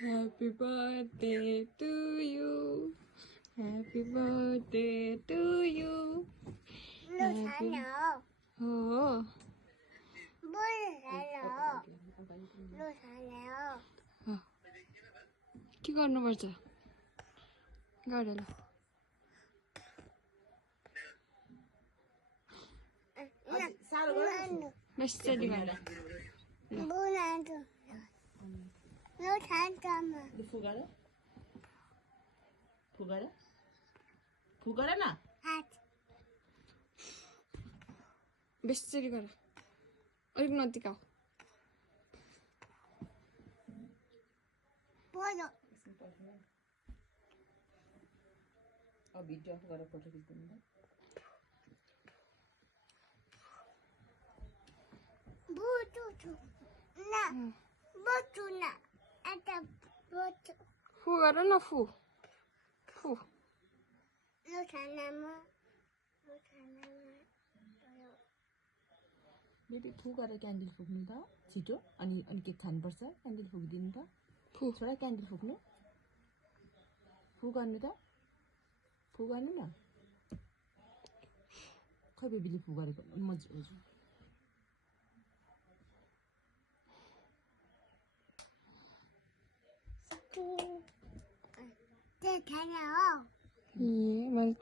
Happy birthday to you. Happy birthday to you. Nó thả nở. Ồ. Bố thả nở. Nó thả nở. के गर्नुपर्छ गरेर बेसरी गरेर Bulan tu. Nó thả sama. Fugara? Fugara? Fugara na? Hat. बेसरी गर अलिक नजिक आऊ Bono. अब video of गरेर फोटो खिच्दिनु ल Butu. Na. Butu na. Ada butu. फु गर न फु फु Nó thả nama. Nó thả nama. Baby फु गरेर क्यान्डल फुक्नु त छिटो अनि अनि केक खानुपर्छ क्यान्डल फुकिदिनु त फु छोरा क्यान्डल फुक्नु फु गर्नु त फु गर्नु न खै बेबीले फु गरेको मजा Thế thả nở. ए मैले